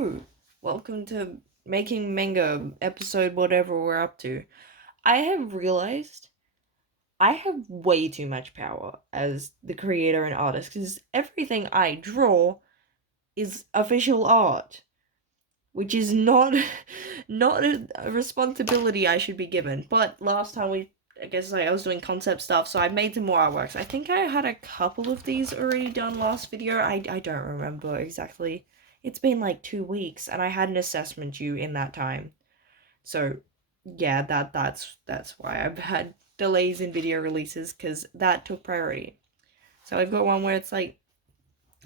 Oh, welcome to Making Manga episode whatever we're up to. I have realized I have way too much power as the creator and artist because everything I draw is official art, which is not not a responsibility I should be given. But last time I guess I was doing concept stuff, so I made some more artworks. I think I had a couple of these already done last video. I don't remember exactly. It's been like 2 weeks, and I had an assessment due in that time. So yeah, that's why I've had delays in video releases because that took priority. So I've got one where it's like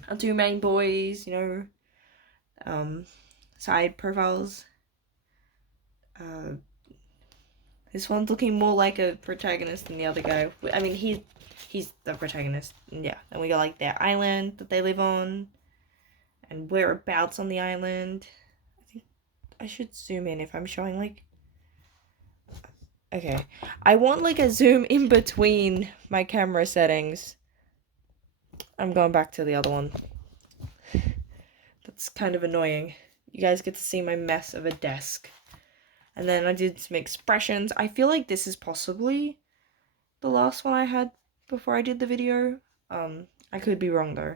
our two main boys, um, side profiles. Uh, this one's looking more like a protagonist than the other guy. I mean, he's the protagonist. Yeah, and we got like their island that they live on, and whereabouts on the island. I think I should zoom in if I'm showing like. Okay, I want like a zoom in between my camera settings. I'm going back to the other one. That's kind of annoying. You guys get to see my mess of a desk. And then I did some expressions. I feel like this is possibly the last one I had before I did the video. I could be wrong though.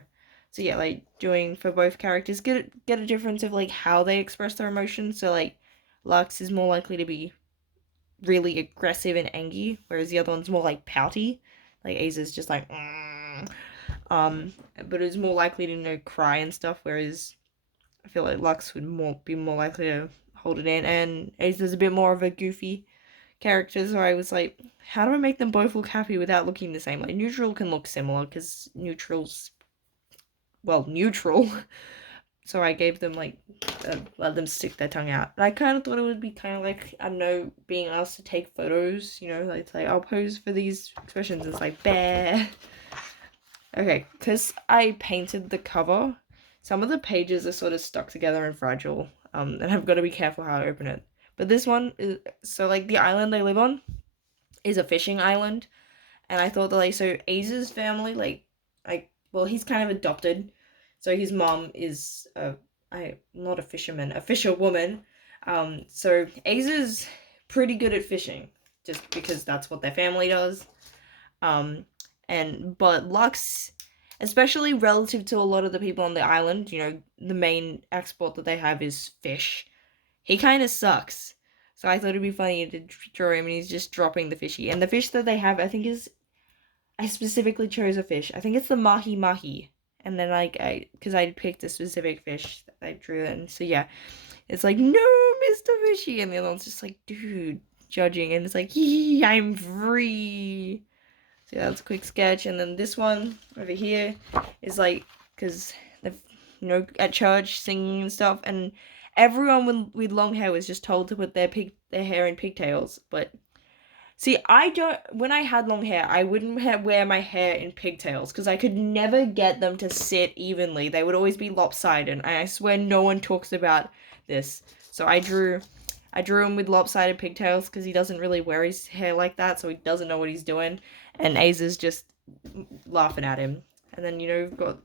So yeah, like doing for both characters, get a difference of like how they express their emotions. So like Lux is more likely to be really aggressive and angry, whereas the other one's more like pouty. Like Aza's just like but is more likely to cry and stuff, whereas I feel like Lux would be more likely to hold it in, and Aza's a bit more of a goofy character, so I was like, how do I make them both look happy without looking the same? Like, neutral can look similar, because neutral's, well, neutral. So I gave them, like, let them stick their tongue out. And I kind of thought it would be kind of like, I don't know, being asked to take photos, like, it's like, I'll pose for these expressions. It's like, bear. Okay, because I painted the cover, some of the pages are sort of stuck together and fragile, and I've got to be careful how I open it. But this one is, so like the island they live on is a fishing island, and I thought that like, so Aza's family, well, he's kind of adopted, so his mom is not a fisherman, a fisherwoman. So Aza's pretty good at fishing, just because that's what their family does. Um, but Lux, especially relative to a lot of the people on the island, the main export that they have is fish. He kind of sucks. So I thought it'd be funny to draw him, and he's just dropping the fishy. And the fish that they have, I think I specifically chose a fish. I think it's the mahi mahi. And then because I picked a specific fish that I drew, and so yeah, it's like, no, Mr. Fishy, and the other one's just like, dude, judging, and it's like, I'm free. So yeah, that's a quick sketch. And then this one over here is like, because at church singing and stuff, and everyone with long hair was just told to put their hair in pigtails. But see, when I had long hair, I wouldn't wear my hair in pigtails because I could never get them to sit evenly. They would always be lopsided, and I swear no one talks about this. So I drew him with lopsided pigtails because he doesn't really wear his hair like that, so he doesn't know what he's doing. And Aza's just laughing at him. And then, we've got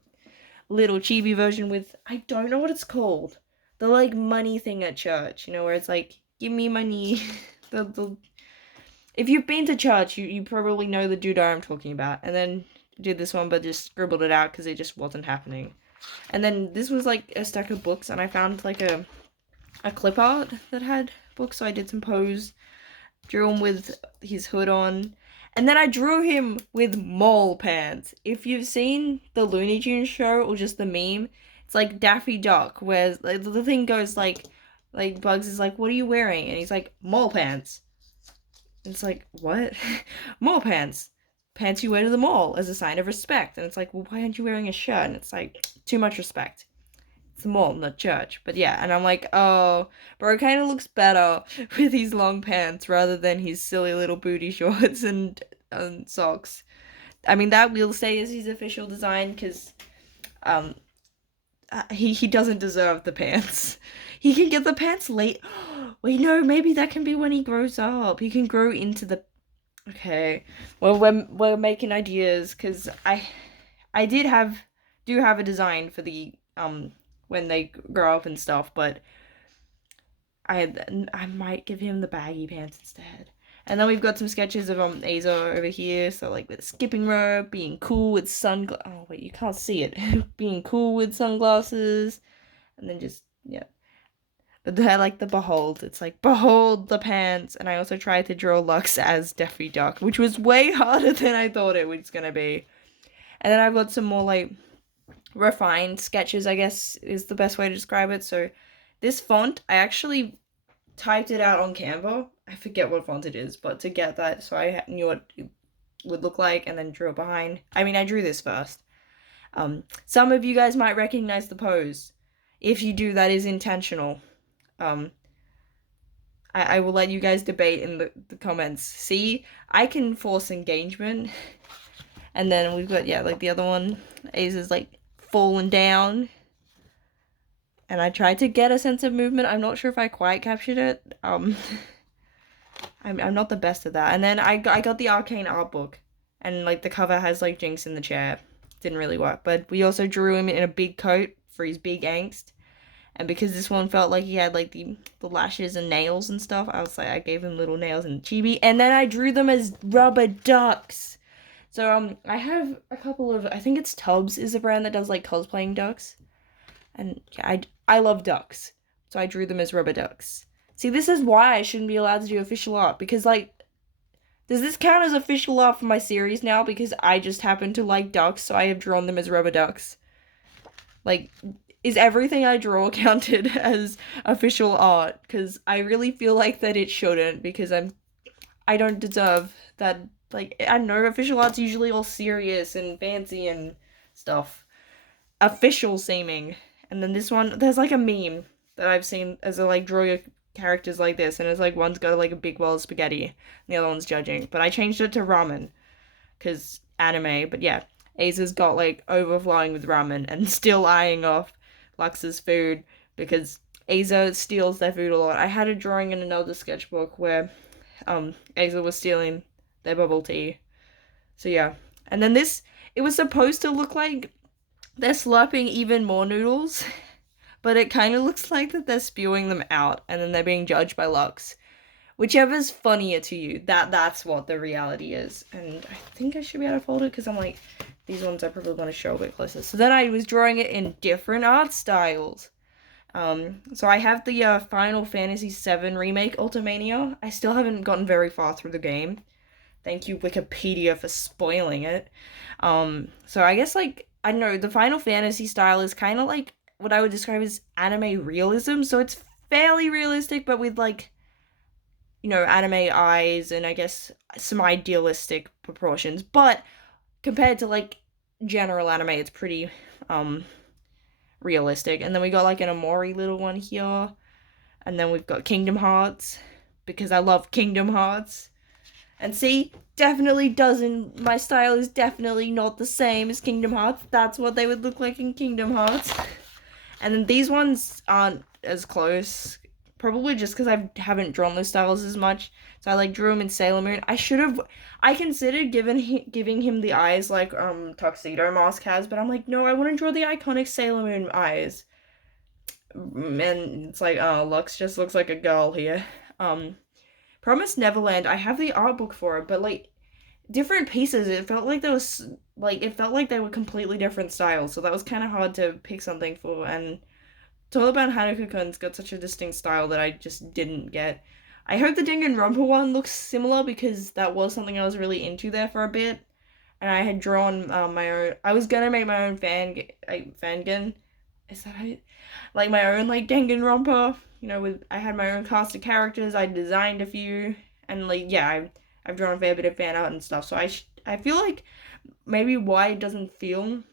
little chibi version with, I don't know what it's called. The, like, money thing at church, where it's like, give me money. If you've been to church, you probably know the doodah I'm talking about. And then did this one, but just scribbled it out because it just wasn't happening. And then this was, like, a stack of books, and I found, like, a clip art that had books, so I did some pose, drew him with his hood on, and then I drew him with mole pants. If you've seen the Looney Tunes show or just the meme, it's like Daffy Duck, where like, the thing goes like Bugs is like, what are you wearing? And he's like, mole pants. And it's like, what? Mole pants. Pants you wear to the mall as a sign of respect. And it's like, well, why aren't you wearing a shirt? And it's like, too much respect. It's the mall, not church. But yeah, and I'm like, oh, bro kind of looks better with his long pants rather than his silly little booty shorts and socks. I mean, that will stay as his official design because he doesn't deserve the pants. He can get the pants late. Wait, no, maybe that can be when he grows up. He can grow into the. Okay, well, we're making ideas because I do have a design for the when they grow up and stuff, but I might give him the baggy pants instead. And then we've got some sketches of Aza over here, so like with skipping rope, being cool with oh wait, you can't see it. Being cool with sunglasses, and then just yeah. But I like the behold. It's like behold the pants, and I also tried to draw Lux as Daffy Duck, which was way harder than I thought it was gonna be. And then I've got some more like refined sketches, I guess is the best way to describe it. So this font, I actually typed it out on Canva. I forget what font it is, but to get that, so I knew what it would look like, and then drew it behind. I mean, I drew this first. Some of you guys might recognize the pose. If you do, that is intentional. I will let you guys debate in the comments. See, I can force engagement. And then we've got, yeah, like the other one, Ace is like falling down. And I tried to get a sense of movement. I'm not sure if I quite captured it. I'm not the best at that. And then I got the Arcane art book. And like the cover has like Jinx in the chair. Didn't really work. But we also drew him in a big coat for his big angst. And because this one felt like he had like the lashes and nails and stuff, I was like, I gave him little nails and chibi. And then I drew them as rubber ducks. So I have a couple of, I think it's Tubbs is a brand that does like cosplaying ducks. And yeah, I love ducks. So I drew them as rubber ducks. See, this is why I shouldn't be allowed to do official art. Because like, does this count as official art for my series now? Because I just happen to like ducks, so I have drawn them as rubber ducks. Like, is everything I draw counted as official art? Because I really feel like that it shouldn't, because I don't deserve that. Like, I know official art's usually all serious and fancy and stuff. Official seeming. And then this one, there's like a meme that I've seen as a like draw your characters like this, and it's like one's got like a big bowl of spaghetti and the other one's judging. But I changed it to ramen because anime. But yeah, Aza's got like overflowing with ramen and still eyeing off Lux's food because Aza steals their food a lot. I had a drawing in another sketchbook where Aza was stealing their bubble tea. So yeah. And then this, it was supposed to look like they're slurping even more noodles, but it kind of looks like that they're spewing them out and then they're being judged by Lux. Whichever's funnier to you, that's what the reality is. And I think I should be able to fold it because I'm like, these ones I probably want to show a bit closer. So then I was drawing it in different art styles. So I have the Final Fantasy VII Remake Ultimania. I still haven't gotten very far through the game. Thank you, Wikipedia, for spoiling it. So I guess, like, I don't know, the Final Fantasy style is kind of like what I would describe as anime realism. So it's fairly realistic, but with, like, you know, anime eyes and I guess some idealistic proportions. But compared to, like, general anime, it's pretty, realistic. And then we got, like, an Amori little one here. And then we've got Kingdom Hearts, because I love Kingdom Hearts. And see, definitely doesn't, my style is definitely not the same as Kingdom Hearts. That's what they would look like in Kingdom Hearts. And then these ones aren't as close, probably just because I haven't drawn those styles as much. So I like drew him in Sailor Moon. I considered giving him the eyes like Tuxedo Mask has, but I'm like, no, I want to draw the iconic Sailor Moon eyes. And it's like, oh, Lux just looks like a girl here. Promised Neverland, I have the art book for it, but like different pieces, it felt like they were completely different styles, so that was kind of hard to pick something for. And Taliban Hanukkah-kun's got such a distinct style that I just didn't get. I hope the Danganronpa one looks similar because that was something I was really into there for a bit, and I had drawn my own. I was gonna make my own fangin. Is that right? Like my own like Danganronpa. You know, I had my own cast of characters. I designed a few, and like yeah, I've drawn a fair bit of fan art and stuff. So I feel like maybe why it doesn't feel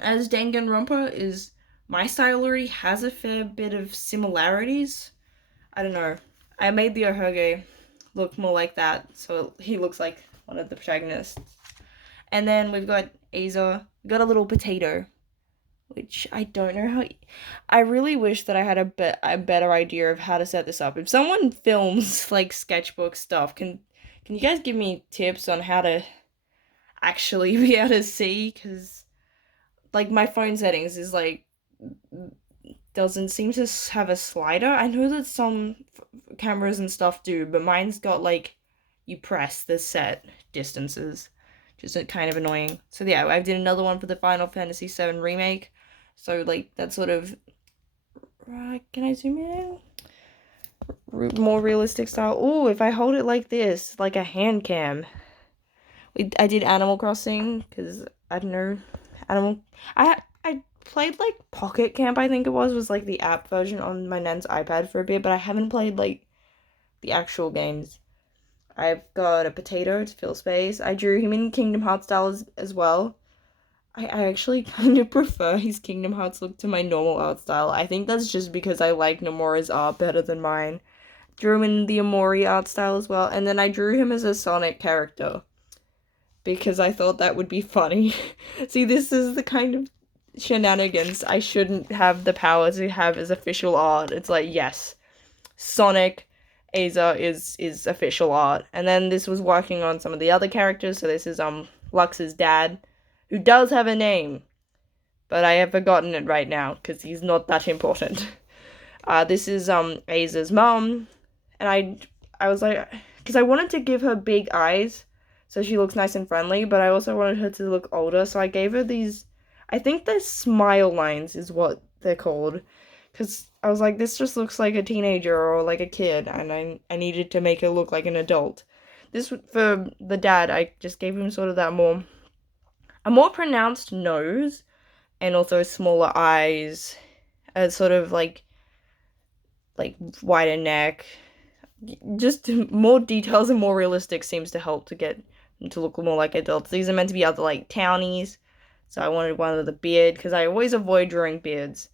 as Danganronpa is my style already has a fair bit of similarities. I don't know. I made the Ohoge look more like that, so he looks like one of the protagonists. And then we've got Aza. We got a little potato, which I don't know how. I really wish that I had a better idea of how to set this up. If someone films like sketchbook stuff, can you guys give me tips on how to actually be able to see? Because like my phone settings is like doesn't seem to have a slider. I know that some cameras and stuff do, but mine's got like you press the set distances, just kind of annoying. So yeah, I did another one for the Final Fantasy VII remake. So like that sort of can I zoom in? More realistic style. Oh, if I hold it like this, like a hand cam. I did Animal Crossing because I don't know, Animal. I played like Pocket Camp. I think it was like the app version on my nan's iPad for a bit, but I haven't played like the actual games. I've got a potato to fill space. I drew him in Kingdom Hearts style as well. I actually kind of prefer his Kingdom Hearts look to my normal art style. I think that's just because I like Nomura's art better than mine. Drew him in the Amori art style as well, and then I drew him as a Sonic character because I thought that would be funny. See, this is the kind of shenanigans I shouldn't have the power to have as official art. It's like, yes, Sonic Aza is official art. And then this was working on some of the other characters, so this is Lux's dad, who does have a name, but I have forgotten it right now because he's not that important. This is Aza's mom, and I was like, because I wanted to give her big eyes so she looks nice and friendly, but I also wanted her to look older, so I gave her these, I think they're smile lines is what they're called, because I was like, this just looks like a teenager or like a kid, and I needed to make her look like an adult. This, for the dad, I just gave him sort of that a more pronounced nose, and also smaller eyes, sort of like wider neck. Just more details and more realistic seems to help to get them to look more like adults. These are meant to be other like townies, so I wanted one with a beard because I always avoid drawing beards.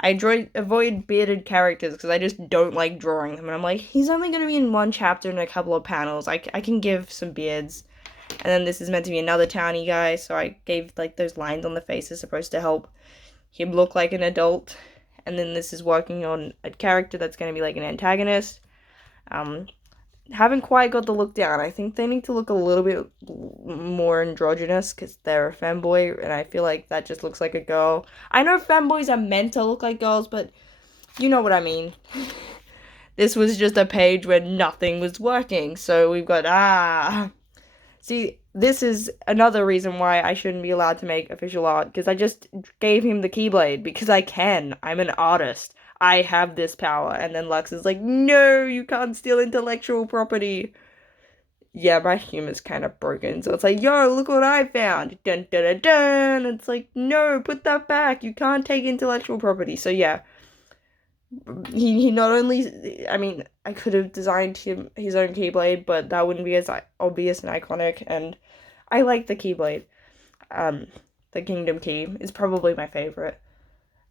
I avoid bearded characters because I just don't like drawing them, and I'm like, he's only going to be in one chapter and a couple of panels. I can give some beards. And then this is meant to be another townie guy, so I gave like those lines on the face are supposed to help him look like an adult. And then this is working on a character that's going to be like an antagonist. Haven't quite got the look down. I think they need to look a little bit more androgynous because they're a femboy, and I feel like that just looks like a girl. I know femboys are meant to look like girls, but you know what I mean. This was just a page where nothing was working, so we've got See, this is another reason why I shouldn't be allowed to make official art, because I just gave him the Keyblade, because I can. I'm an artist. I have this power. And then Lux is like, no, you can't steal intellectual property. Yeah, my humor's kind of broken. So it's like, yo, look what I found. Dun dun dun dun. It's like, no, put that back. You can't take intellectual property. So yeah. He not only, I mean, I could have designed him his own Keyblade, but that wouldn't be as obvious and iconic, and I like the Keyblade. The Kingdom Key is probably my favorite.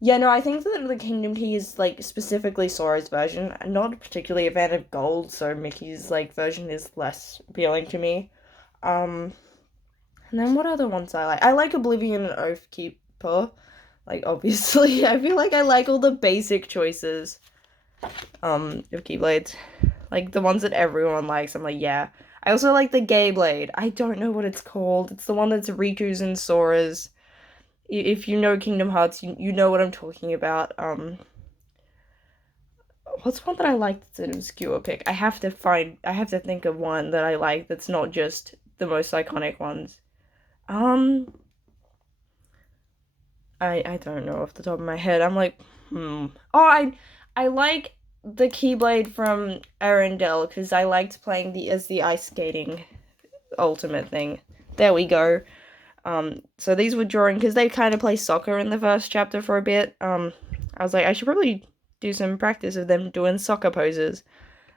Yeah, no, I think that the Kingdom Key is, like, specifically Sora's version. I'm not particularly a fan of gold, so Mickey's, like, version is less appealing to me. And then what other ones I like? I like Oblivion and Oathkeeper. Like, obviously, I feel like I like all the basic choices, of Keyblades. Like, the ones that everyone likes, I'm like, yeah. I also like the Gay Blade. I don't know what it's called. It's the one that's Riku's and Sora's. If you know Kingdom Hearts, you know what I'm talking about. What's one that I like that's an obscure pick? I have to think of one that I like that's not just the most iconic ones. I don't know off the top of my head. I'm like, Oh, I like the Keyblade from Arendelle because I liked playing the ice skating ultimate thing. There we go. So these were drawing because they kind of play soccer in the first chapter for a bit. I was like, I should probably do some practice of them doing soccer poses.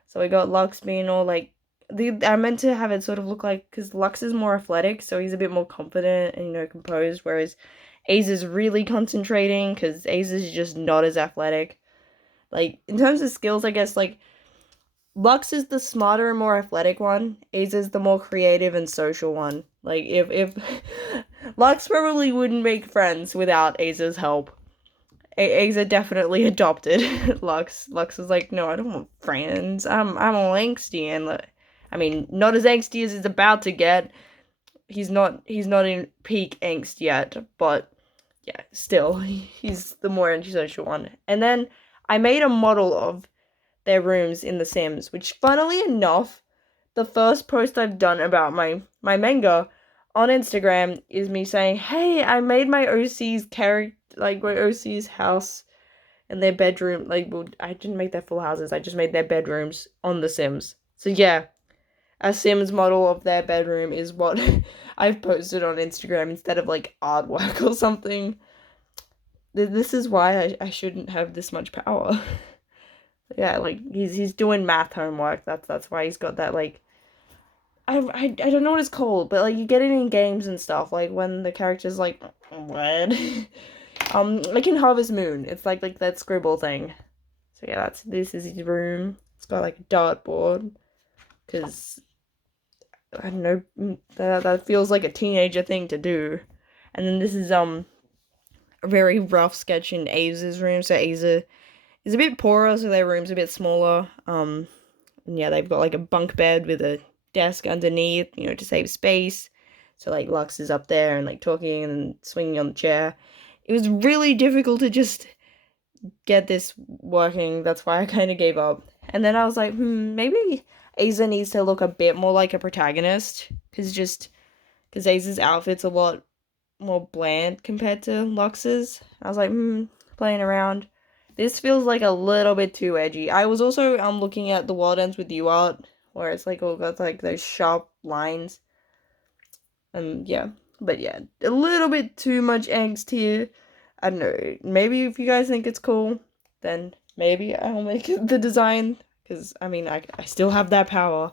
So we got Lux being all like, I meant to have it sort of look like, because Lux is more athletic, so he's a bit more confident and, composed, whereas Ace is really concentrating, because Ace is just not as athletic. Like, in terms of skills, I guess, like, Lux is the smarter and more athletic one. Ace is the more creative and social one. Like, if Lux probably wouldn't make friends without Ace's help. Aza definitely adopted Lux. Lux is like, no, I don't want friends. I'm all angsty, and I mean, not as angsty as he's about to get. He's not in peak angst yet, but yeah, still, he's the more antisocial one. And then I made a model of their rooms in The Sims, which, funnily enough, the first post I've done about my manga on Instagram is me saying, "Hey, I made my OC's character, like my OC's house and their bedroom. Like, well, I didn't make their full houses. I just made their bedrooms on The Sims. So yeah, a Sims model of their bedroom is what I've posted on Instagram instead of like artwork or something. This is why I shouldn't have this much power." Yeah, like he's doing math homework. That's why he's got that like I don't know what it's called, but like you get it in games and stuff, like when the character's like what? Like in Harvest Moon, it's like that scribble thing. So yeah, this is his room. It's got like a dartboard, because I don't know, that feels like a teenager thing to do. And then this is a very rough sketch in Aza's room. So Aza is a bit poorer, so their room's a bit smaller. And yeah, they've got like a bunk bed with a desk underneath, to save space. So like Lux is up there and like talking and swinging on the chair. It was really difficult to just get this working. That's why I kind of gave up. And then I was like, maybe Aza needs to look a bit more like a protagonist, because Aza's outfit's a lot more bland compared to Lux's. I was like, playing around. This feels like a little bit too edgy. I was also looking at the World Ends With You art, where it's like all got like those sharp lines. And yeah, but yeah, a little bit too much angst here. I don't know. Maybe if you guys think it's cool, then maybe I'll make it the design, because I mean I still have that power.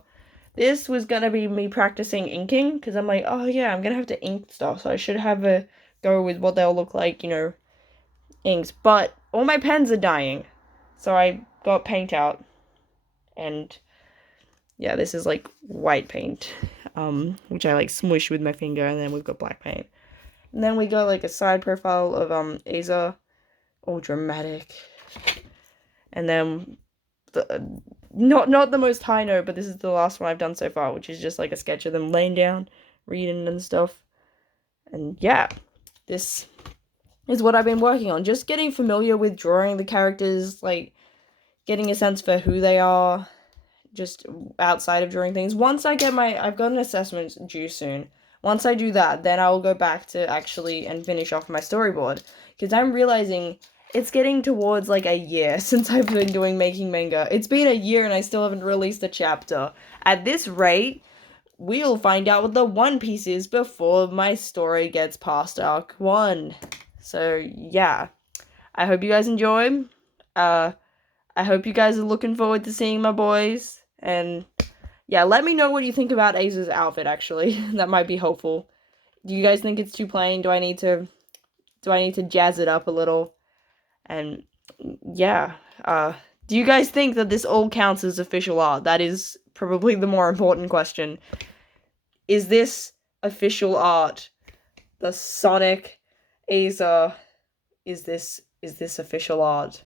This was gonna be me practicing inking, because I'm like, oh yeah, I'm gonna have to ink stuff, so I should have a go with what they'll look like, inks. But all my pens are dying, so I got paint out, and yeah, this is like white paint, which I like smush with my finger, and then we've got black paint. And then we got like a side profile of Aza, all dramatic. And then not the most high note, but this is the last one I've done so far, which is just like a sketch of them laying down, reading and stuff. And yeah, this is what I've been working on. Just getting familiar with drawing the characters, like getting a sense for who they are, just outside of drawing things. Once I get I've got an assessment due soon. Once I do that, then I will go back to actually and finish off my storyboard, because I'm realizing it's getting towards like a year since I've been making manga. It's been a year and I still haven't released a chapter. At this rate, we'll find out what the One Piece is before my story gets past arc 1. So yeah, I hope you guys enjoy. I hope you guys are looking forward to seeing my boys. And yeah, let me know what you think about Aza's outfit, actually. That might be helpful. Do you guys think it's too plain? Do I need to jazz it up a little? And yeah, do you guys think that this all counts as official art? That is probably the more important question. Is this official art? The Sonic Aza, is this official art?